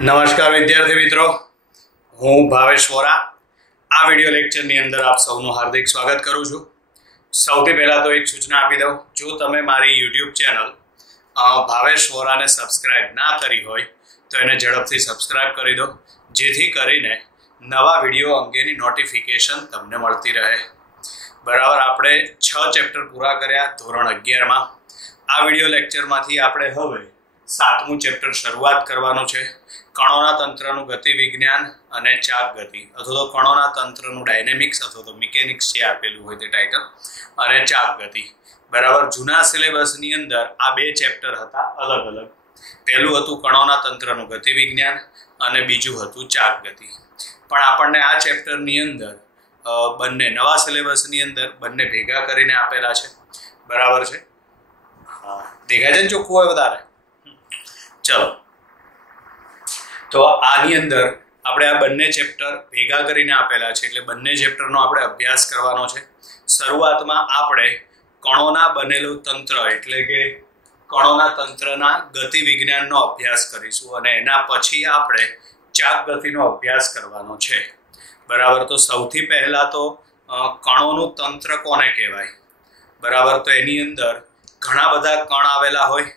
નમસ્કાર વિદ્યાર્થી મિત્રો, હું ભાવેશ વોરા આ વિડિયો લેક્ચરની અંદર આપ સૌનું હાર્દિક સ્વાગત કરું છું। સૌથી પહેલા તો એક સૂચના આપી દઉં, જો તમે મારી YouTube ચેનલ ભાવેશ વોરાને સબસ્ક્રાઇબ ના કરી હોય તો એને ઝડપથી સબસ્ક્રાઇબ કરી દો, જેથી કરીને નવા વિડિયો અંગેની નોટિફિકેશન તમને મળતી રહે। બરાબર, આપણે 6 ચેપ્ટર પૂરા કર્યા ધોરણ 11માં। આ વિડિયો લેક્ચરમાંથી આપણે હવે 7મું ચેપ્ટર શરૂઆત કરવાનું છે। કણોના તંત્રનું ગતિ વિજ્ઞાન અને ચાપ ગતિ, અથવા તો કણોના તંત્રનું ડાયનેમિક્સ અથવા તો મિકેનિક્સ જે આપેલું હોય તે ટાઇટલ, અને ચાપ ગતિ। બરાબર, જૂના સિલેબસની અંદર આ 2 ચેપ્ટર હતા અલગ અલગ। પહેલું હતું કણોના તંત્રનું ગતિ વિજ્ઞાન અને બીજું હતું ચાપ ગતિ। પણ આપણને આ ચેપ્ટરની અંદર બંને નવા સિલેબસની અંદર બંને ભેગા કરીને આપેલા છે। બરાબર છે, હા, દેખાય છે ને ચોખ્ખું હોય વધારે? ચલો, તો આની અંદર આપણે આ બંને ચેપ્ટર ભેગા કરીને આપેલા છે, એટલે બંને ચેપ્ટરનો આપણે અભ્યાસ કરવાનો છે। શરૂઆતમાં આપણે કણોના બનેલું તંત્ર એટલે કે કણોના તંત્રના ગતિ વિજ્ઞાનનો અભ્યાસ કરીશું અને એના પછી આપણે ચાપ ગતિનો અભ્યાસ કરવાનો છે। બરાબર, તો સૌથી પહેલા તો કણોનું તંત્ર કોને કહેવાય? બરાબર, તો એની અંદર ઘણા બધા કણ આવેલા હોય।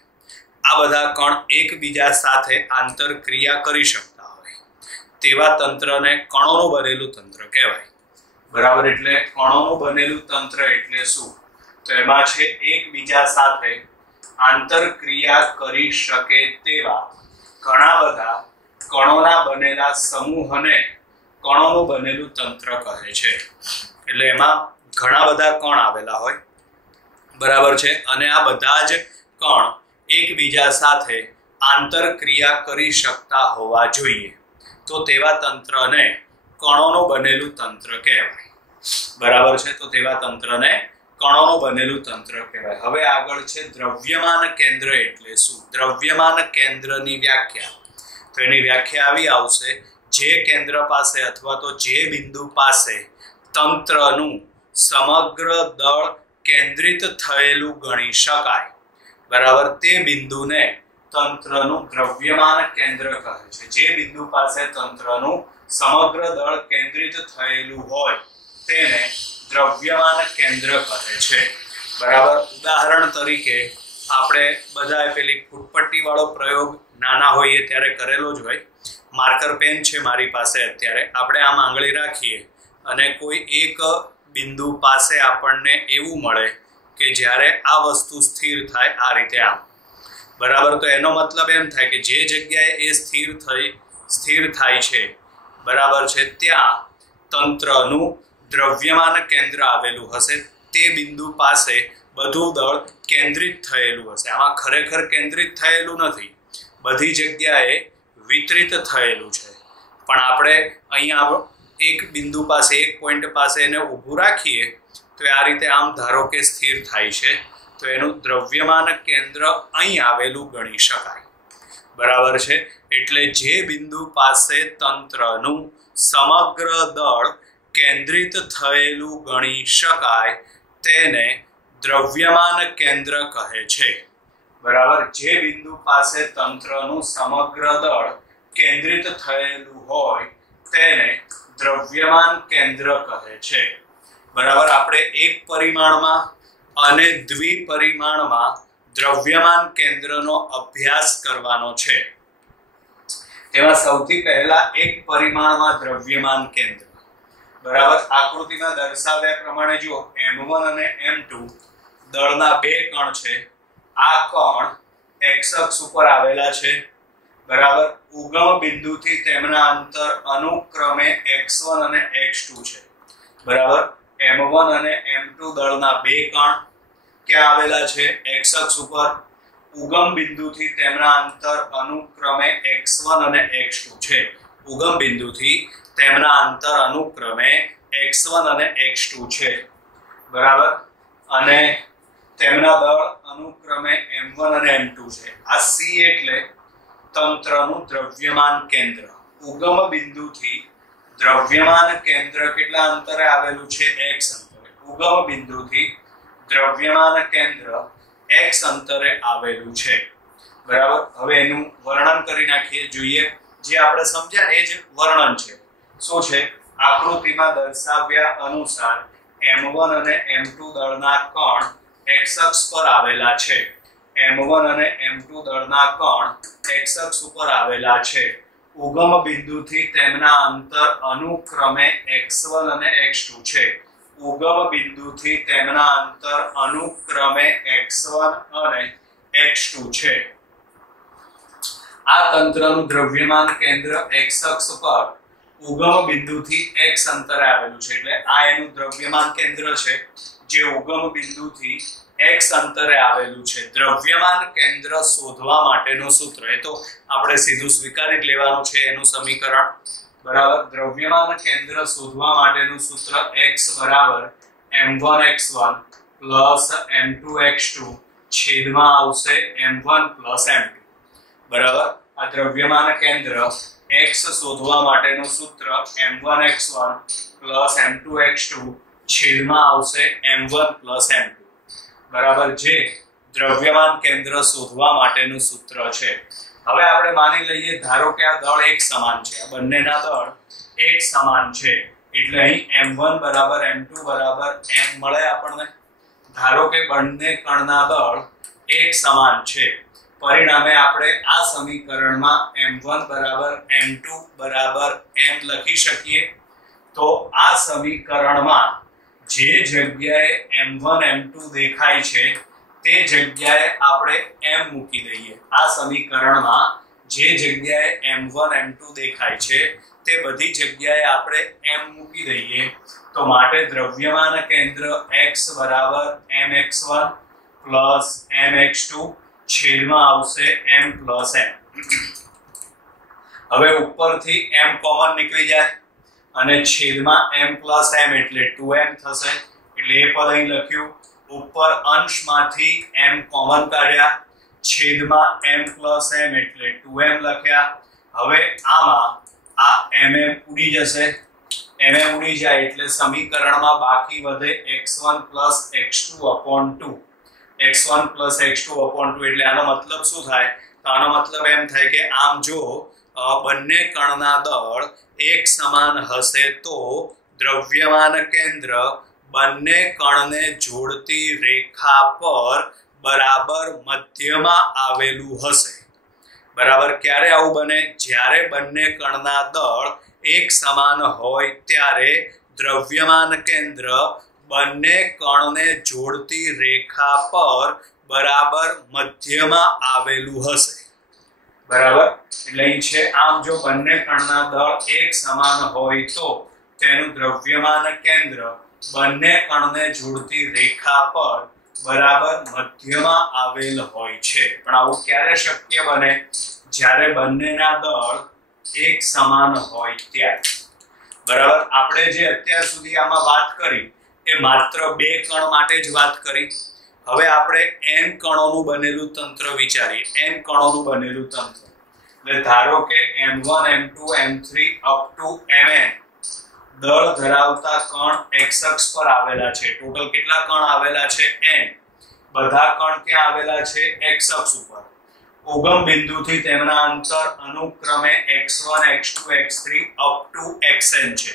આ બધા કણ એકબીજા સાથે આંતરક્રિયા કરી શકતા હોય તેવા તંત્રને કણોનું બનેલું તંત્ર કહેવાય। બરાબર, એટલે કણોનું બનેલું તંત્ર એટલે શું? તો એમાં છે એકબીજા સાથે આંતરક્રિયા કરી શકે તેવા ઘણા બધા કણોના બનેલા સમૂહને કણોનું બનેલું તંત્ર કહે છે। એટલે એમાં ઘણા બધા કણ આવેલા હોય, બરાબર છે, અને આ બધા જ કણ એકબીજા સાથે આંતરક્રિયા કરી શકતા હોવા જોઈએ, તો તેવા તંત્રને કણોનું બનેલું તંત્ર કહેવાય। બરાબર છે, તો તેવા તંત્રને કણોનું બનેલું તંત્ર કહેવાય। હવે આગળ છે દ્રવ્યમાન કેન્દ્ર એટલે શું? દ્રવ્યમાન કેન્દ્રની વ્યાખ્યા, તો એની વ્યાખ્યા આવી આવશે, જે કેન્દ્ર પાસે અથવા તો જે બિંદુ પાસે તંત્રનું સમગ્ર દળ કેન્દ્રિત થયેલું ગણી શકાય, બરાબર, તે બિંદુને તંત્રનું દ્રવ્યમાન કેન્દ્ર કહે છે। જે બિંદુ પાસે તંત્રનું સમગ્ર દળ કેન્દ્રિત થયેલું હોય તેને દ્રવ્યમાન કેન્દ્ર કહે છે। બરાબર, ઉદાહરણ તરીકે આપણે બધાએ પેલી ફૂટપટ્ટી વાળો પ્રયોગ નાના હોઈએ ત્યારે કરેલો જ હોય। માર્કર પેન છે મારી પાસે અત્યારે, આપણે આમ આંગળી રાખીએ અને કોઈ એક બિંદુ પાસે આપણને એવું મળે કે જ્યારે આ વસ્તુ સ્થિર થાય આ રીતે આમ, બરાબર, તો એનો મતલબ એમ થાય કે જે જગ્યાએ એ સ્થિર થાય છે, બરાબર છે, ત્યાં તંત્રનું દ્રવ્યમાન કેન્દ્ર આવેલું હશે। તે બિંદુ પાસે બધું દળ કેન્દ્રિત થયેલું હશે। આમાં ખરેખર કેન્દ્રિત થયેલું નથી, બધી જગ્યાએ વિતરિત થયેલું છે, પણ આપણે અહીંયા એક બિંદુ પાસે એક પોઈન્ટ પાસે એને ઊભું રાખીએ તો આ રીતે આમ ધારો કે સ્થિર થાય છે, તો એનું દ્રવ્યમાન કેન્દ્ર અહીં આવેલું ગણી શકાય। બરાબર છે, એટલે જે બિંદુ પાસે તંત્રનું સમગ્ર દળ કેન્દ્રિત થયેલું ગણી શકાય તેને દ્રવ્યમાન કેન્દ્ર કહે છે। બરાબર, જે બિંદુ પાસે તંત્રનું સમગ્ર દળ કેન્દ્રિત થયેલું હોય તેને દ્રવ્યમાન કેન્દ્ર કહે છે। બરાબર, આપણે એક પરિમાણમાં અને દ્વિપરિમાણમાં દ્રવ્યમાન કેન્દ્રનો અભ્યાસ કરવાનો છે। તેમાં સૌથી પહેલા એક પરિમાણમાં દ્રવ્યમાન કેન્દ્ર, બરાબર, આકૃતિમાં દર્શાવ્યા પ્રમાણે જો M1 અને M2 દળના 2 કણ છે। આ કણ x અક્ષ ઉપર આવેલા છે, બરાબર, ઉગમ બિંદુથી તેમના અંતર અનુક્રમે x1 અને x2 છે, બરાબર। M1 અને M2 દળના 2 કણ ક્યાં આવેલા છે? x અક્ષ ઉપર, ઉગમ બિંદુથી તેમના અંતર અનુક્રમે x1 અને x2 છે। ઉગમ બિંદુથી તેમના અંતર અનુક્રમે x1 અને x2 છે, બરાબર, અને તેમના દળ અનુક્રમે m1 અને m2 છે। આ C એટલે તંત્રનું દ્રવ્યમાન કેન્દ્ર। ઉગમ બિંદુથી દ્રવ્યમાન કેન્દ્ર કેટલા અંતરે આવેલું છે? x અંતરે। ઉગમ બિંદુથી દ્રવ્યમાન કેન્દ્ર x અંતરે આવેલું છે, બરાબર। હવે એનું વર્ણન કરી નાખીએ, જોઈએ। જે આપણે સમજ્યા એ જ વર્ણન છે. શું છે? આકૃતિમાં દર્શાવ્યા અનુસાર m1 અને m2 દળના કણ x અક્ષ પર આવેલા છે. m1 અને m2 દળના કણ x અક્ષ ઉપર આવેલા છે. ઉગમ બિંદુથી તેમના અંતર અનુક્રમે x1 અને x2 છે. ઉગમ બિંદુથી તેમના અંતર અનુક્રમે x1 અને x2 છે. આ તંત્રનું દ્રવ્યમાન કેન્દ્ર x અક્ષ પર ઉગમ બિંદુથી x અંતરે આવેલું છે. એટલે આ એનું દ્રવ્યમાન કેન્દ્ર છે જે ઉગમ બિંદુથી x અંતરે આવેલું છે. દ્રવ્યમાન કેન્દ્ર શોધવા માટેનું સૂત્ર એ તો આપણે સીધું સ્વીકારી જ લેવાનું છે એનું સમીકરણ. બરાબર. દ્રવ્યમાન કેન્દ્ર શોધવા માટેનું સૂત્ર x બરાબર m1x1 m2x2 છેદમાં આવશે m1 m2. બરાબર. આ દ્રવ્યમાન કેન્દ્ર x શોધવા માટેનું સૂત્ર m1x1 m2x2 છેદમાં આવશે m1 m2. બરાબર. જે દ્રવ્યમાન કેન્દ્ર શોધવા માટેનું સૂત્ર છે. હવે આપણે માની લઈએ ધારો કે આ દળ એક સમાન છે. આ બંનેના દળ એક સમાન છે. એટલે અહીં m1 બરાબર m2 બરાબર m મળે આપણને. ધારો કે બંને કણના દળ એક સમાન છે. પરિણામે આપણે આ સમીકરણમાં m1 બરાબર m2 બરાબર m લખી શકીએ. તો આ સમીકરણમાં જે જગ્યાએ m1 m2 દેખાય છે તે જગ્યાએ આપણે m મૂકી દઈએ. આ સમીકરણમાં જે જગ્યાએ m1 m2 દેખાય છે તે બધી જગ્યાએ આપણે m મૂકી દઈએ. તો માટે દ્રવ્યમાન કેન્દ્ર x બરાબર mx1 mx2 છેદમાં આવશે m m. હવે ઉપરથી m કોમન નીકળી જાય અને છેદમાં m m એટલે 2m થશે. એટલે એ પદ અહીં લખ્યું. ઉપર અંશમાંથી m કોમન કાઢ્યા. છેદમાં m m એટલે 2m લખ્યા. હવે આમાં આ mm ઉડી જશે. mm ઉડી જાય એટલે સમીકરણમાં બાકી વધે x1 x2 2. x1 x2 2 એટલે આનો મતલબ શું થાય? તો આનો મતલબ એમ થાય કે આમ જો બંને કણના દળ એક સમાન હશે તો દ્રવ્યમાન કેન્દ્ર બંને કણને જોડતી રેખા પર બરાબર મધ્યમાં આવેલું હશે. બરાબર. ક્યારે આવું બને? જ્યારે બંને કણના દળ એક સમાન હોય ત્યારે દ્રવ્યમાન કેન્દ્ર બંને કણને જોડતી રેખા પર બરાબર મધ્યમાં આવેલું હશે. બરાબર. એટલે અહીં છે આમ જો બંને કણના દળ એક સમાન હોય તો તેનું દ્રવ્યમાન કેન્દ્ર બંને કણને જોડતી રેખા પર બરાબર મધ્યમાં આવેલ હોય છે. પણ આવું ક્યારે શક્ય બને? જ્યારે બંનેના દળ એક સમાન હોય ત્યારે. બરાબર. આપણે જે અત્યાર સુધી આમાં વાત કરી એ માત્ર બે કણ માટે જ વાત કરી. હવે આપણે n કણોનું બનેલું તંત્ર વિચારીએ. n કણોનું બનેલું તંત્ર. એટલે ધારો કે m1 m2 m3 up to mn દળ ધરાવતા કણ x અક્ષ પર આવેલા છે. ટોટલ કેટલા કણ આવેલા છે? n. બધા કણ ક્યાં આવેલા છે? x અક્ષ ઉપર. ઉગમ બિંદુથી તેમના અંતર અનુક્રમે x1 x2 x3 up to xn છે.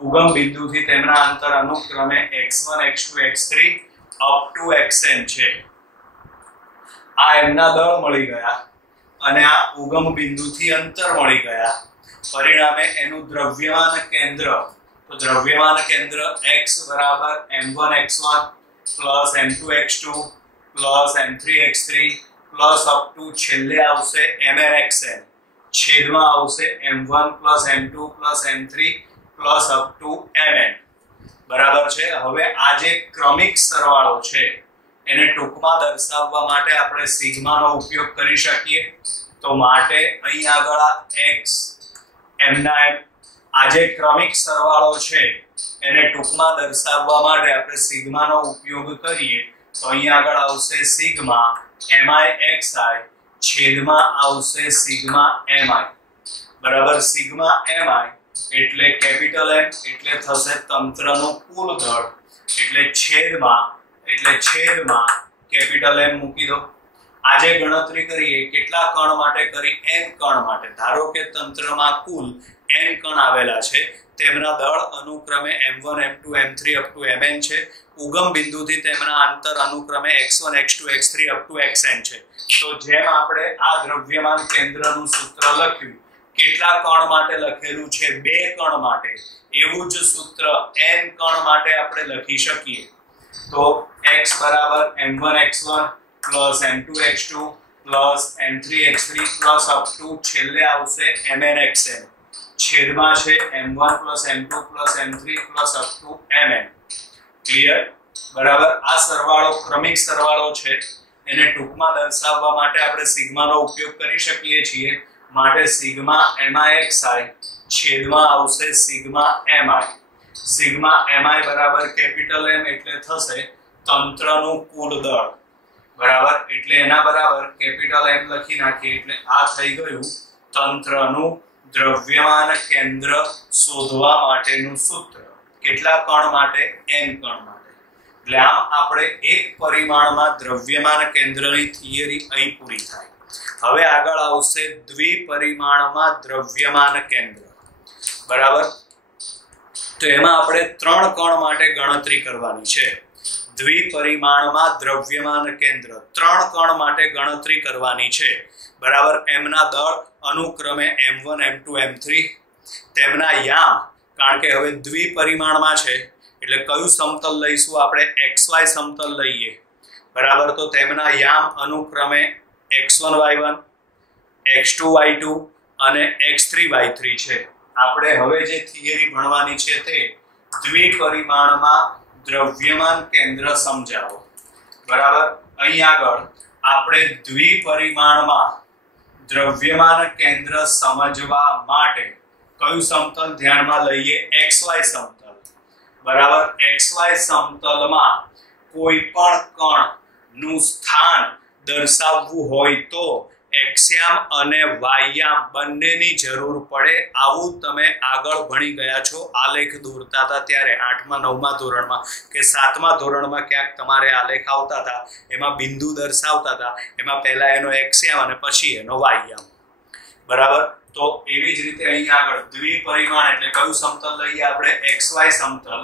ઉગમ બિંદુથી તેમના અંતર અનુક્રમે x1 x2 x3 up to xn છે. આ એમના દળ મળી ગયા અને આ ઉગમ બિંદુથી અંતર મળી ગયા. પરિણામે એનું દ્રવ્યમાન કેન્દ્ર, તો દ્રવ્યમાન કેન્દ્ર x બરાબર m1 x1 m2 x2 m3 x3 up to છેલ્લે આવશે mn xn છેદમાં આવશે m1 m2 m3 up to mn. બરાબર છે. હવે આ જે ક્રમિક સરવાળો છે એને ટૂંકમાં દર્શાવવા માટે આપણે સિગ્માનો ઉપયોગ કરી શકીએ. તો માટે અહીં આગળ x m ના m આ જે ક્રમિક સરવાળો છે એને ટૂંકમાં દર્શાવવા માટે આપણે સિગ્માનો ઉપયોગ કરીએ તો અહીં આગળ આવશે સિગ્મા mi xi છેદમાં આવશે સિગ્મા mi. બરાબર. સિગ્મા mi એટલે કેપિટલ M એટલે થશે તંત્રનો કુલ દળ એટલે છેદમાં કેપિટલ M મૂકી દો. આજે ગણતરી કરીએ કેટલા કણ માટે કરી, n કણ માટે. ધારો કે તંત્રમાં કુલ n કણ આવેલા છે, તેમના દળ અનુક્રમે m1 m2 m3 up to mn છે. ઉગમ બિંદુથી તેમના અંતર અનુક્રમે x1 x2 x3 up to xn છે. તો જેમ આપણે આ દ્રવ્યમાન કેન્દ્રનું સૂત્ર લખ્યું, કેટલા કણ માટે લખેલું છે, 2 કણ માટે, એવું જ સૂત્ર n કણ માટે આપણે લખી શકીએ. તો x બરાબર m1 x1 plus m2 x2 plus m3 x3 plus up to છેલ્લે આવશે mn xn. છેદમાં છે m1 plus m2 plus m3 plus up to mn. Clear? બરાબર. આ સરવાળો ક્રમિક સરવાળો છે, એને ટૂંકમાં દર્શાવવા માટે આપણે સિગ્માનો ઉપયોગ કરી શકીએ છીએ. માટે સિગ્મા mixi છેદમાં આવશે સિગ્મા mi. સિગ્મા mi બરાબર કેપિટલ M એટલે થશે તંત્રનું કુલ દળ. બરાબર. એટલે એના બરાબર કેપિટલ M લખી નાખીએ એટલે આ થઈ ગયું તંત્રનું દ્રવ્યમાન કેન્દ્ર શોધવા માટેનું સૂત્ર. કેટલા કણ માટે? n કણ માટે. એટલે આમ આપણે એક પરિમાણમાં દ્રવ્યમાન કેન્દ્રની થિયરી અહીં પૂરી થાય. હવે આગળ આવશે દ્વિપરિમાણમાં દ્રવ્યમાન કેન્દ્ર. બરાબર. તો એમાં આપણે 3 કણ માટે ગણતરી કરવાની છે. દ્વિપરિમાણમાં દ્રવ્યમાન કેન્દ્ર 3 કણ માટે ગણતરી કરવાની છે. બરાબર. એમના દળ અનુક્રમે m1 m2 m3, તેમના યામ, કારણ કે હવે દ્વિપરિમાણમાં છે એટલે કયું સમતલ લઈશું આપણે? xy સમતલ લઈએ. બરાબર. તો તેમના યામ અનુક્રમે x1 y1 x2 y2 અને x3 y3 છે. આપણે હવે જે થિયરી ભણવાની છે તે દ્વિપરિમાણમાં દ્રવ્યમાન કેન્દ્ર સમજાવો. બરાબર. અહીં આગળ આપણે દ્વિપરિમાણમાં દ્રવ્યમાન કેન્દ્ર સમજવા માટે કયું સમતલ ધ્યાનમાં લઈએ? xy સમતલ. બરાબર. xy સમતલમાં કોઈ પણ કણ નું સ્થાન દર્શાવવું હોય તો એક્સયામ અને વાયયામ બંનેની જરૂર પડે. આવું તમે આગળ ભણી ગયા છો. આલેખ દોરતા હતા ત્યારે 8મા 9મા ધોરણમાં કે 7મા ધોરણમાં ક્યાંક તમારે આલેખ આવતા હતા, એમાં બિંદુ દર્શાવતા હતા, એમાં પહેલા એનો એક્સયામ અને પછી એનો વાયયામ. બરાબર. તો એવી જ રીતે અહીં આગળ દ્વિપરિમાણ એટલે કયું સમતલ લઈએ આપણે? xy સમતલ.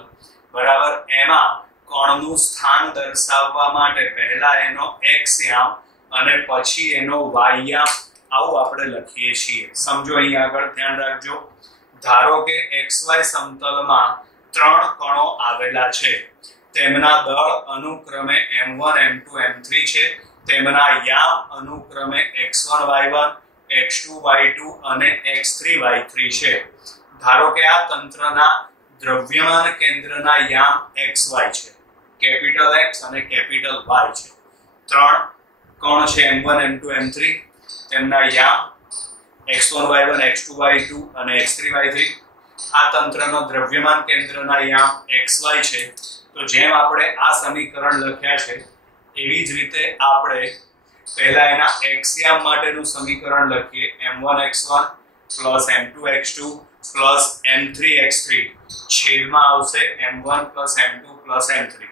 બરાબર. એમાં કણનું સ્થાન દર્શાવવા માટે પહેલા એનો એક્સયામ અને પછી એનો વાયયામ, આવું આપણે લખીએ છીએ. સમજો અહીં આગળ ધ્યાન રાખજો. ધારો કે xy સમતલમાં 3 કણો આવેલા છે, તેમના દળ અનુક્રમે m1 m2 m3 છે, તેમના યામ અનુક્રમે x1 y1 x2 y2 અને x3 y3 છે. ધારો કે આ તંત્રના દ્રવ્યમાન કેન્દ્રના યામ xy છે, કેપિટલ X અને કેપિટલ Y છે. 3 કણ છે m1 m2 m3, તેમના યામ x1 y1 x2 y2 અને x3 y3. આ તંત્રનો દ્રવ્યમાન કેન્દ્રના યામ xy છે. તો જેમ આપણે આ સમીકરણ લખ્યા છે એવી જ રીતે આપણે પહેલા એના એક્સયામ માટેનું સમીકરણ લખીએ. m1 x1 m2 x2 m3 x3 છેદમાં આવશે m1 m2 m3.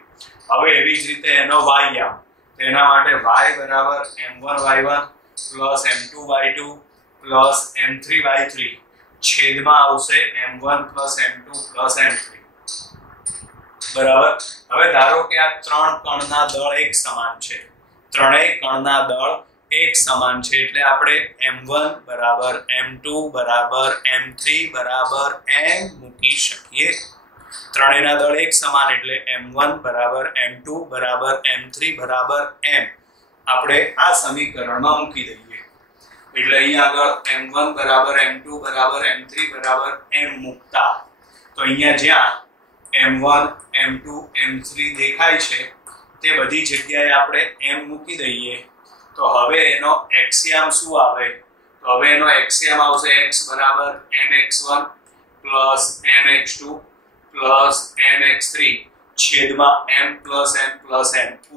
હવે એવી જ રીતે એનો વાયયામ, તેના માટે y બરાબર m1 y1 m2 y2 m3 y3 છેદમાં આવશે m1 m2 m3. બરાબર. હવે ધારો કે આ 3 કણના દળ એક સમાન છે, ત્રણેય કણના દળ એક સમાન છે એટલે આપણે m1 બરાબર m2 બરાબર m3 બરાબર m મૂકી શકીએ. ત્રણેયના દળ એક સમાન એટલે m1 બરાબર m2 બરાબર m3 બરાબર m આપણે આ સમીકરણમાં મૂકી દઈએ. એટલે અહીં આગળ m1 બરાબર m2 બરાબર m3 બરાબર m મૂકતા તો અહીંયા જ્યાં m1 m2 m3 દેખાય છે તે બધી જગ્યાએ આપણે m મૂકી દઈએ. તો હવે એનો એક્સયામ શું આવે? તો હવે એનો એક્સયામ આવશે x બરાબર mx1 mx2 mx3 છેદમાં m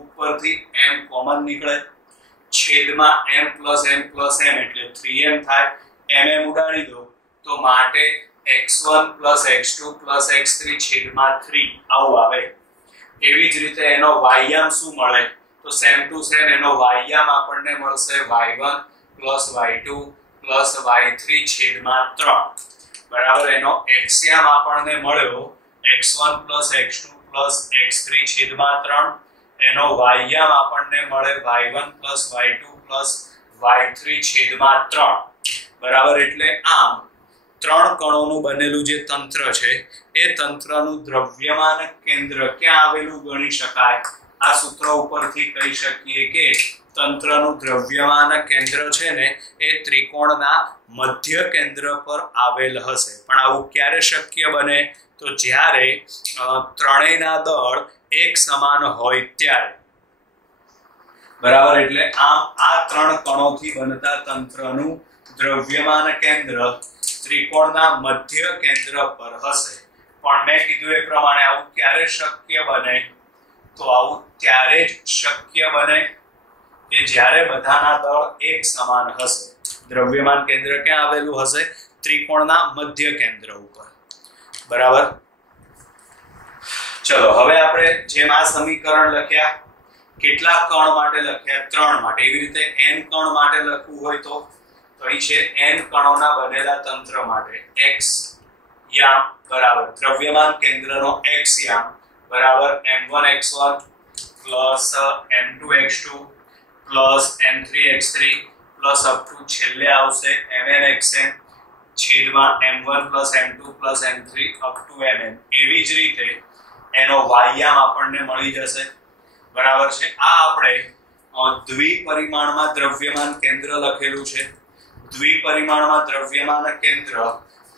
ઉપરથી m કોમન નીકળે, છેદમાં m એટલે 3m થાય. m ઉડાડી દો તો માટે x1 x2 x3 છેદમાં 3 આવું આવે. એવી જ રીતે એનો વાયયામ શું મળે? તો સેમ ટુ સેમ એનો y યામ આપણને મળશે y1 + y2 + y3 છેદમાં 3 બરાબર એનો x યામ આપણને મળ્યો x1 + x2 + x3 છેદમાં 3 એનો y યામ આપણને મળે y1 + y2 + y3 છેદમાં 3 બરાબર એટલે આમ ત્રણ કણોનું બનેલું જે તંત્ર છે એ તંત્રનું દ્રવ્યમાન કેન્દ્ર ક્યાં આવેલું ગણી શકાય આ સૂત્ર ઉપરથી કહી શકીએ કે તંત્રનું દ્રવ્યમાન કેન્દ્ર છે ને એ ત્રિકોણના મધ્ય કેન્દ્ર પર આવેલ હશે પણ આવું ક્યારે શક્ય બને તો જ્યારે ત્રણેયના દળ એક સમાન હોય ત્યારે બરાબર એટલે આમ આ ત્રણ કણોથી બનતા તંત્રનું દ્રવ્યમાન કેન્દ્ર ત્રિકોણના મધ્ય કેન્દ્ર પર હશે પણ મેં કીધું એ પ્રમાણે આવું ક્યારે શક્ય બને તો આવું ત્યારે જ શક્ય બને કે જ્યારે બધાના દળ એક સમાન હશે દ્રવ્યમાન કેન્દ્ર ક્યાં આવેલું હશે ત્રિકોણના મધ્ય કેન્દ્ર ઉપર બરાબર ચલો હવે આપણે જેમ આ સમીકરણ લખ્યા કેટલા કણ માટે લખ્યા 3 માટે એવી રીતે n કણ માટે લખવું હોય તો અહીં છે n કણોના બનેલા તંત્ર માટે x યામ બરાબર દ્રવ્યમાન કેન્દ્રનો x યામ બરાબર m1x1 + m2x2 + m3x3 + up to છેલ્લે આવશે mnxn છેદમાં m1 + m2 + m3 up to mn એવી જ રીતે એનો y યામ આપણને મળી જશે બરાબર છે આ આપણે દ્વિપરિમાણમાં દ્રવ્યમાન કેન્દ્ર લખેલું છે દ્વિપરિમાણમાં દ્રવ્યમાન કેન્દ્ર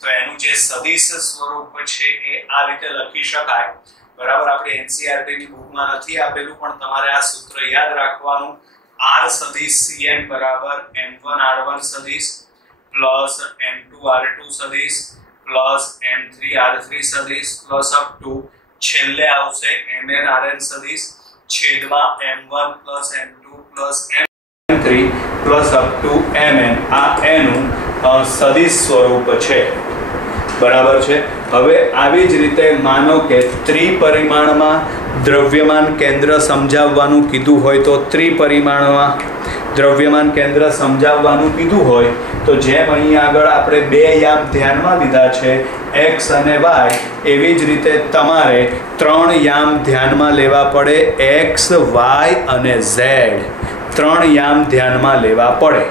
તો એનું જે સદિશ સ્વરૂપ છે એ આ રીતે લખી શકાય બરાબર આપણે NCERT ની બુકમાં નથી આપેલું પણ તમારે આ સૂત્ર યાદ રાખવાનું r સદિશ cn બરાબર m1r1 સદિશ + m2r2 સદિશ + m3r3 સદિશ + અપ ટુ છેલ્લે આવશે mnrn સદિશ છેદમાં m1 + m2 + m3 + up to mn આ એનું સદિશ સ્વરૂપ છે બરાબર છે હવે આવી જ રીતે માનો કે ત્રિપરિમાણમાં દ્રવ્યમાન કેન્દ્ર સમજાવવાનું કીધું હોય તો ત્રિપરિમાણમાં દ્રવ્યમાન કેન્દ્ર સમજાવવાનું કીધું હોય તો જેમ અહીં આગળ આપણે બે યામ ધ્યાનમાં લીધા છે x અને y એવી જ રીતે તમારે ત્રણ યામ ધ્યાનમાં લેવા પડે x y અને z ત્રણ યામ ધ્યાનમાં લેવા પડે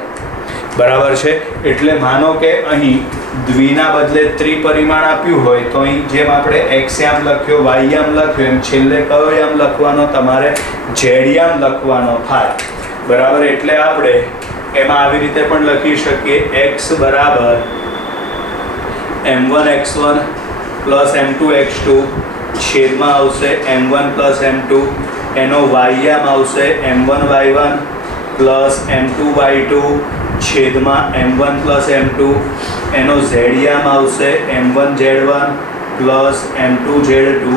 બરાબર છે એટલે માનો કે અહીં દ્વિના બદલે ત્રિપરિમાણ આપ્યું હોય તો અહીં જેમ આપણે x યામ લખ્યો y યામ લખ્યો એમ છેલ્લે કયો યામ લખવાનો તમારે z યામ લખવાનો થાય બરાબર એટલે આપણે એમાં આવી રીતે પણ લખી શકીએ x બરાબર m1x1 + m2x2 છેદમાં આવશે m1 + m2 એનો y યામ આવશે m1y1 + m2y2 છેદમાં m1 + m2 એનો z યામ આવશે m1z1 + m2z2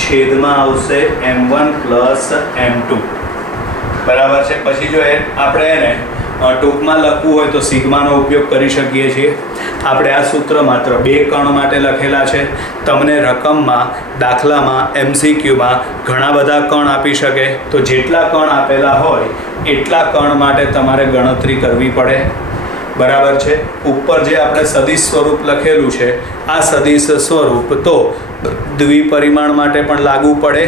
છેદમાં આવશે m1 + m2 બરાબર છે પછી જો આપણે એને ટૂંકમાં લખવું હોય તો સિગ્માનો ઉપયોગ કરી શકીએ છીએ આપણે આ સૂત્ર માત્ર બે કણ માટે લખેલા છે તમને રકમમાં દાખલામાં MCQમાં ઘણા બધા કણ આપી શકે તો જેટલા કણ આપેલા હોય એટલા કણ માટે તમારે ગણતરી કરવી પડે બરાબર છે ઉપર જે આપણે સદિશ સ્વરૂપ લખેલું છે આ સદિશ સ્વરૂપ તો દ્વિપરિમાણ માટે પણ લાગુ પડે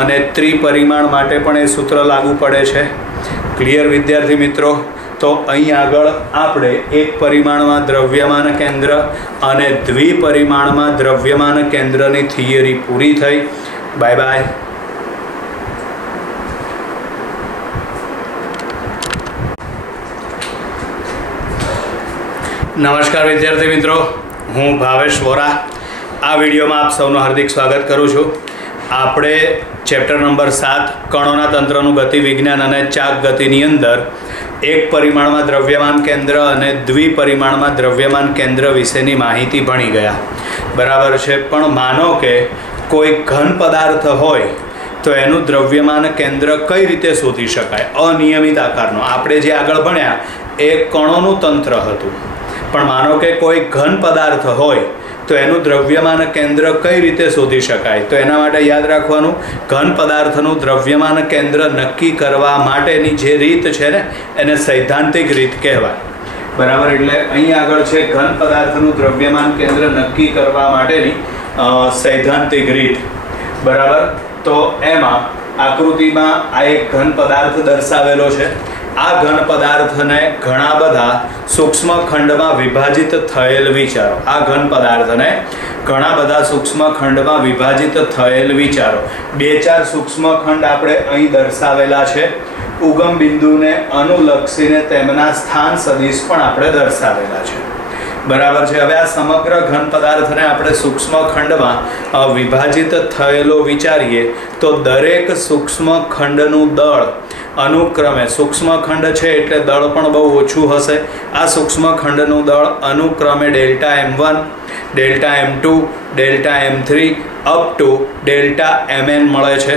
અને ત્રિપરિમાણ માટે પણ એ સૂત્ર લાગુ પડે છે ક્લિયર વિદ્યાર્થી મિત્રો તો અહીં આગળ આપણે એક પરિમાણમાં દ્રવ્યમાન કેન્દ્ર અને દ્વિપરિમાણમાં દ્રવ્યમાન કેન્દ્રની થિયરી પૂરી થઈ બાય બાય નમસ્કાર વિદ્યાર્થી મિત્રો હું ભાવેશ વોરા આ વિડીયોમાં આપ સૌનું હાર્દિક સ્વાગત કરું છું આપણે ચેપ્ટર નંબર 7 કણોના તંત્રનું ગતિ વિજ્ઞાન અને ચાક ગતિની અંદર એક પરિમાણમાં દ્રવ્યમાન કેન્દ્ર અને દ્વિપરિમાણમાં દ્રવ્યમાન કેન્દ્ર વિશેની માહિતી ભણી ગયા બરાબર છે પણ માનો કે કોઈ ઘન પદાર્થ હોય તો એનું દ્રવ્યમાન કેન્દ્ર કઈ રીતે શોધી શકાય અનિયમિત આકારનો આપણે જે આગળ ભણ્યા એ કણોનું તંત્ર હતું પણ માનો કે કોઈ ઘન પદાર્થ હોય તો એનું દ્રવ્યમાન કેન્દ્ર કઈ રીતે શોધી શકાય? તો એના માટે યાદ રાખવાનું, ઘન પદાર્થનું દ્રવ્યમાન કેન્દ્ર નક્કી કરવા માટેની જે રીત છે ને એને સૈદ્ધાંતિક રીત કહેવાય. બરાબર. એટલે અહીં આગળ છે ઘન પદાર્થનું દ્રવ્યમાન કેન્દ્ર નક્કી કરવા માટેની સૈદ્ધાંતિક રીત. બરાબર. તો એમાં આકૃતિમાં આ એક ઘન પદાર્થ દર્શાવેલો છે. આ ઘન પદાર્થને ઘણા બધા સૂક્ષ્મ ખંડમાં વિભાજિત થયેલ વિચારો. આ ઘન પદાર્થને ઘણા બધા સૂક્ષ્મ ખંડમાં વિભાજિત થયેલ વિચારો. 2-4 સૂક્ષ્મ ખંડ આપણે અહીં દર્શાવેલા છે. ઉગમ બિંદુને અનુલક્ષીને તેમના સ્થાન સદિશ પણ આપણે દર્શાવેલા છે. બરાબર છે. હવે આ સમગ્ર ઘન પદાર્થને આપણે સૂક્ષ્મ ખંડમાં વિભાજિત થયેલો વિચારીએ તો દરેક સૂક્ષ્મ ખંડનું દળ અનુક્રમે, સૂક્ષ્મ ખંડ છે એટલે દળ પણ બહુ ઓછું હશે. આ સૂક્ષ્મ ખંડનું દળ અનુક્રમે delta m1, delta m2, delta m3 up to delta mn મળે છે.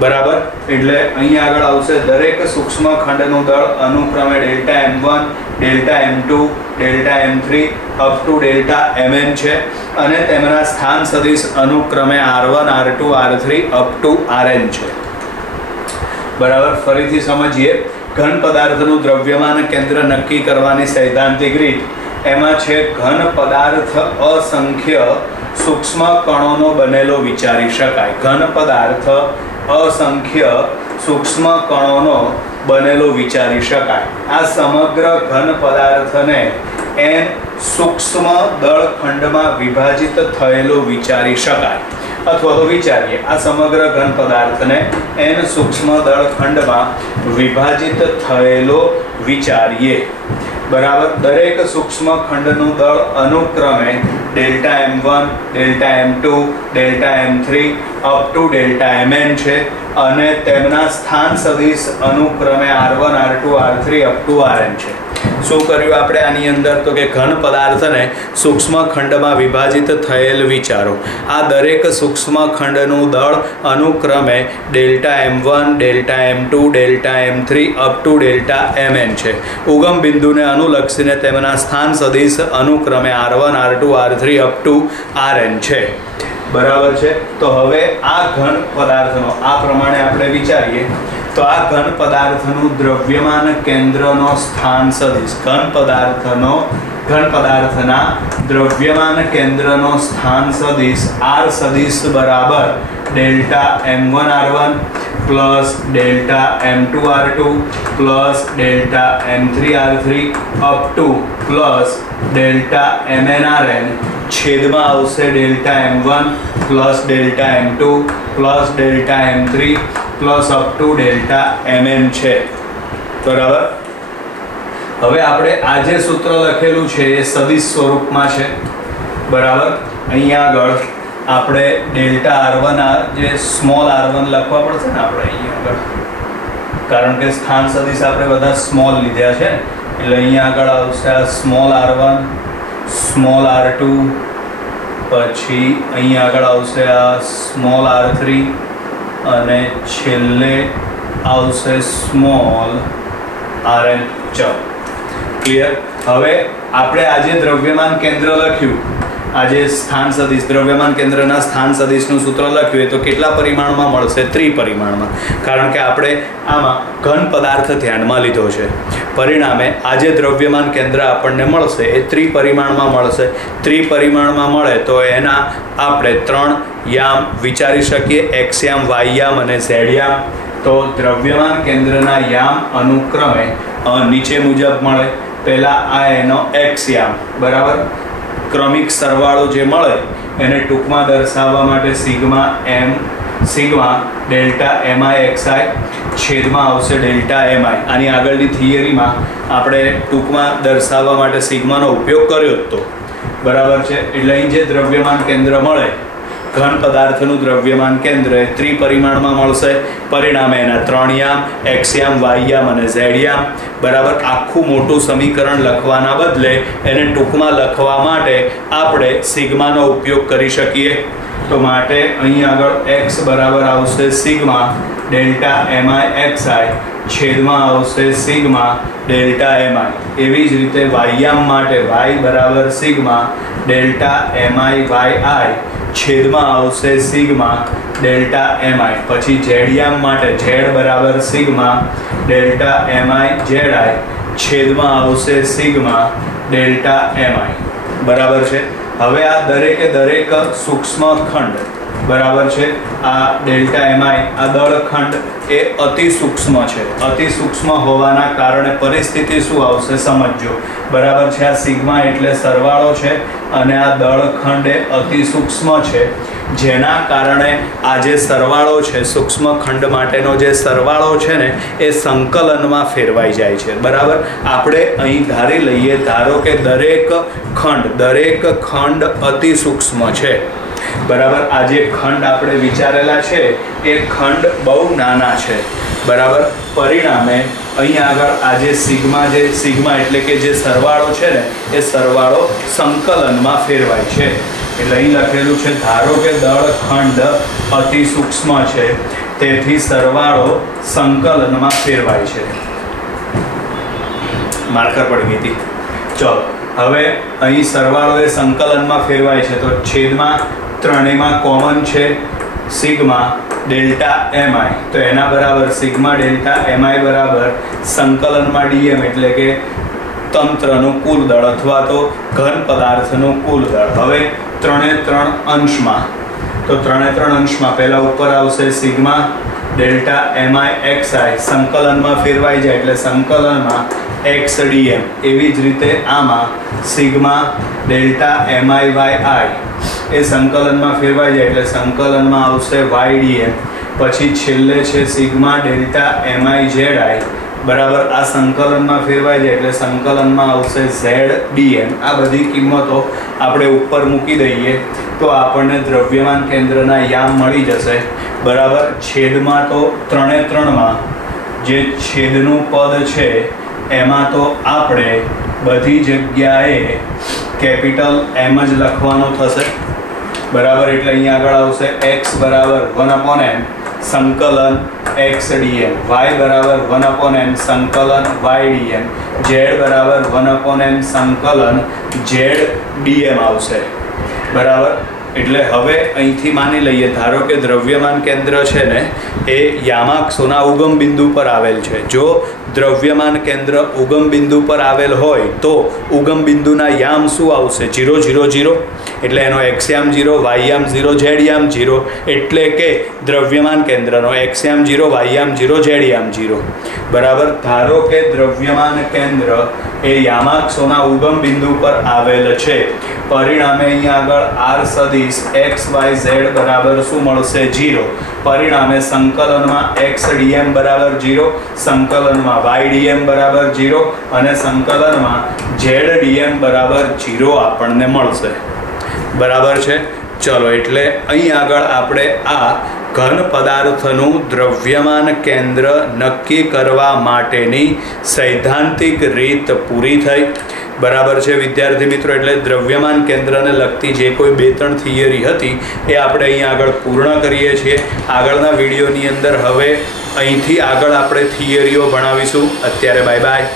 બરાબર. એટલે અહીંયા આગળ આવશે દરેક સૂક્ષ્મ ખંડનું દળ અનુક્રમે delta m1, delta m2, delta m3 up to delta mn છે અને તેમના સ્થાન સદિશ અનુક્રમે r1, r2, r3 up to rn છે. બરાબર. ફરીથી સમજીએ. ઘન પદાર્થનું દ્રવ્યમાન કેન્દ્ર નક્કી કરવાની સૈદ્ધાંતિક રીત. એમાં છે ઘન પદાર્થ અસંખ્ય સૂક્ષ્મ કણોનો બનેલો વિચારી શકાય. ઘન પદાર્થ અસંખ્ય સૂક્ષ્મ કણોનો બનેલો વિચારી શકાય. આ સમગ્ર ઘન પદાર્થને n સૂક્ષ્મ દળ ખંડમાં વિભાજિત થયેલો વિચારી શકાય. અથવા તો વિચારીએ, આ સમગ્ર ઘન પદાર્થને n સૂક્ષ્મ દળ ખંડમાં વિભાજિત થયેલો વિચારીએ. બરાબર. દરેક સૂક્ષ્મ ખંડનું દળ અનુક્રમે delta m1, delta m2, delta m3 up to delta mn છે અને તેમના સ્થાન સદિશ અનુક્રમે r1, r2, r3 up to rn છે. શું કર્યું આપણે આની અંદર? તો કે ઘન પદાર્થને સૂક્ષ્મ ખંડમાં વિભાજિત થયેલ વિચારો. આ દરેક સૂક્ષ્મ ખંડનું દળ અનુક્રમે delta m1, delta m2, delta m3 up to delta mn છે. ઉગમ બિંદુને અનુલક્ષીને તેમના સ્થાન સદિશ અનુક્રમે r1, r2, r3 up to rn છે. બરાબર છે. તો હવે આ ઘન પદાર્થનો આ પ્રમાણે આપણે વિચારીએ તો આ ઘન પદાર્થનું દ્રવ્યમાન કેન્દ્રનો સ્થાન સદિશ, ઘન પદાર્થના દ્રવ્યમાન કેન્દ્રનો સ્થાન સદિશ r સદિશ બરાબર delta m1 r1 plus delta m2 r2 plus delta m3 r3 up to plus delta mn rn છેદમાં આવશે delta m1 plus delta m2 plus delta m3 plus up to delta mn છે. બરાબર. હવે આપણે આ જે સૂત્ર લખેલું છે એ સદિશ સ્વરૂપમાં છે. બરાબર. અહીંયા આગળ આપણે ડેલ્ટા r1 જે સ્મોલ r1 લખવા પડશે ને આપણે અહીંયા આગળ, કારણ કે સ્થાન સદિશ આપણે બધા સ્મોલ લીધા છે એટલે અહીંયા આગળ આવશે આ સ્મોલ r1, સ્મોલ r2, પછી અહીંયા આગળ આવશે આ સ્મોલ r3 અને છેલ્લે આવશે સ્મોલ rn. ચલો, ક્લિયર. હવે આપણે આજે દ્રવ્યમાન કેન્દ્ર લખ્યું, આજે સ્થાન સદિશ, દ્રવ્યમાન કેન્દ્રના સ્થાન સદિશનું સૂત્ર લખ્યું તો કેટલા પરિમાણમાં મળશે? ત્રિપરિમાણમાં. કારણ કે આપણે આમાં ઘન પદાર્થ ધ્યાનમાં લીધો છે. પરિણામે આજે દ્રવ્યમાન કેન્દ્ર આપણને મળશે એ ત્રિપરિમાણમાં મળશે. ત્રિપરિમાણમાં મળે તો એના આપણે 3 યામ વિચારી શકીએ, x યામ, y યામ અને z યામ. તો દ્રવ્યમાન કેન્દ્રના યામ અનુક્રમે નીચે મુજબ મળે. પહેલા આ એનો x યામ. બરાબર. ક્રમિક સરવાળો જે મળે એને ટૂંકમાં દર્શાવવા માટે સિગ્મા ડેલ્ટા mi છેદમાં આવશે ડેલ્ટા mi. આની આગળની થિયરીમાં આપણે ટૂંકમાં દર્શાવવા માટે સિગ્માનો ઉપયોગ કર્યો હતો. બરાબર છે. એટલે અહીં જે દ્રવ્યમાન કેન્દ્ર મળે, ઘન પદાર્થનું દ્રવ્યમાન કેન્દ્ર એ ત્રિપરિમાણમાં મળશે. પરિણામે એના 3 યામ, x યામ, y યામ અને z યામ. બરાબર. આખું મોટું સમીકરણ લખવાના બદલે એને ટૂંકમાં લખવા માટે આપણે સિગ્માનો ઉપયોગ કરી શકીએ. તો માટે અહીં આગળ x બરાબર આવશે સિગ્મા ડેલ્ટા mi xi છેદમાં આવશે સિગ્મા ડેલ્ટા એમઆઈ. એવી જ રીતે વાયયામ માટે y બરાબર સિગ્મા ડેલ્ટા એમઆઈ વાયઆઈ છેદમાં આવશે સિગ્મા ડેલ્ટા એમઆઈ. પછી ઝેડયામ માટે z બરાબર સિગ્મા ડેલ્ટા એમઆઈ ઝેડઆઈ છેદમાં આવશે સિગ્મા ડેલ્ટા એમઆઈ. બરાબર છે. હવે આ દરેકે દરેક સૂક્ષ્મ ખંડ બરાબર છે. આ ડેલ્ટા એમઆઈ આ દળખંડ એ અતિ સૂક્ષ્મ છે. અતિ સૂક્ષ્મ હોવાના કારણે પરિસ્થિતિ શું આવશે સમજો. બરાબર છે. આ સિગ્મા એટલે સરવાળો છે અને આ દળખંડ એ અતિ સૂક્ષ્મ છે, જેના કારણે આ જે સરવાળો છે સૂક્ષ્મ ખંડ માટેનો જે સરવાળો છે ને એ સંકલનમાં ફેરવાઈ જાય છે. બરાબર. આપણે અહીં ધારી લઈએ, ધારો કે દરેક ખંડ અતિ સૂક્ષ્મ છે. બરાબર. આ જે ખંડ આપણે વિચારેલા છે એ ખંડ બહુ નાના છે. બરાબર. પરિણામે અહીં આગળ આ જે સિગ્મા એટલે કે જે સરવાળો છે ને એ સરવાળો સંકલનમાં ફેરવાય છે. એટલે અહીં લખેલું છે ધારો કે દળખંડ અતિ સૂક્ષ્મ છે તેથી સરવાળો સંકલનમાં ફેરવાય છે. માર્કર પડી ગઈ હતી. ચલો હવે અહીં સરવાળો એ સંકલનમાં ફેરવાય છે તો છેદમાં ત્રણેયમાં કોમન છે સિગ્મા ડેલ્ટા એમઆઈ, તો એના બરાબર સિગ્મા ડેલ્ટા એમઆઈ બરાબર સંકલનમાં ડીએમ એટલે કે તંત્રનું કુલ દળ અથવા તો ઘન પદાર્થનું કુલ દળ. હવે ત્રણે ત્રણ અંશમાં પહેલા ઉપર આવશે સિગ્મા ડેલ્ટા એમઆઈ એક્સઆઈ સંકલનમાં ફેરવાઈ જાય એટલે સંકલનમાં એક્સ ડીએમ. એવી જ રીતે આમાં સિગ્મા ડેલ્ટા એમઆઈ વાયઆઈ એ સંકલનમાં ફેરવાઈ જાય એટલે સંકલનમાં આવશે વાય ડીએમ. પછી છેલ્લે છે સિગ્મા ડેલ્ટા એમઆઈ ઝેડઆઈ બરાબર. આ સંકલનમાં ફેરવાઈ જાય એટલે સંકલનમાં આવશે ઝેડ ડીએમ. આ બધી કિંમતો આપણે ઉપર મૂકી દઈએ તો આપણને દ્રવ્યમાન કેન્દ્રના યામ મળી જશે. બરાબર. છેદમાં તો ત્રણે ત્રણમાં જે છેદનું પદ છે એમાં તો આપણે બધી જગ્યાએ કેપિટલ એમ જ લખવાનું થશે. બરાબર. એટલે અહીંયા આગળ આવશે x બરાબર 1/n સંકલન x dm, y બરાબર 1/n સંકલન y dm, z બરાબર 1/n સંકલન z dm આવશે. બરાબર. એટલે હવે અહીંથી માની લઈએ ધારો કે દ્રવ્યમાન કેન્દ્ર છે ને એ યામાક્ષોના ઉગમ બિંદુ પર આવેલ છે. જો દ્રવ્યમાન કેન્દ્ર ઉગમ બિંદુ પર આવેલ હોય તો ઉગમ બિંદુના યામ શું આવશે 0 0 0. એટલે એનો x યામ 0, y યામ 0, z યામ 0. એટલે કે દ્રવ્યમાન કેન્દ્રનો x યામ 0, y યામ 0, z યામ 0. બરાબર. ધારો કે દ્રવ્યમાન કેન્દ્ર એ યામાક્ષોના ઉગમ બિંદુ પર આવેલ છે. પરિણામે અહીંયા આગળ r સદિશ x y z બરાબર શું મળશે 0. પરિણામે સંકલનમાં x dm બરાબર 0, સંકલનમાં y dm બરાબર 0 અને સંકલનમાં z dm બરાબર 0 આપણને મળશે. બરાબર છે. ચલો એટલે અહીં આગળ આપણે આ ઘન પદાર્થનું દ્રવ્યમાન કેન્દ્ર નક્કી કરવા માટેની સૈદ્ધાંતિક રીત પૂરી થઈ. બરાબર છે વિદ્યાર્થી મિત્રો. એટલે દ્રવ્યમાન કેન્દ્રને લગતી જે કોઈ 2-3 થિયરી હતી એ આપણે અહીં આગળ પૂર્ણ કરીએ છીએ. આગળના વિડીયોની અંદર હવે અહીંથી આગળ આપણે થિયરીઓ ભણાવીશું. અત્યારે બાય બાય.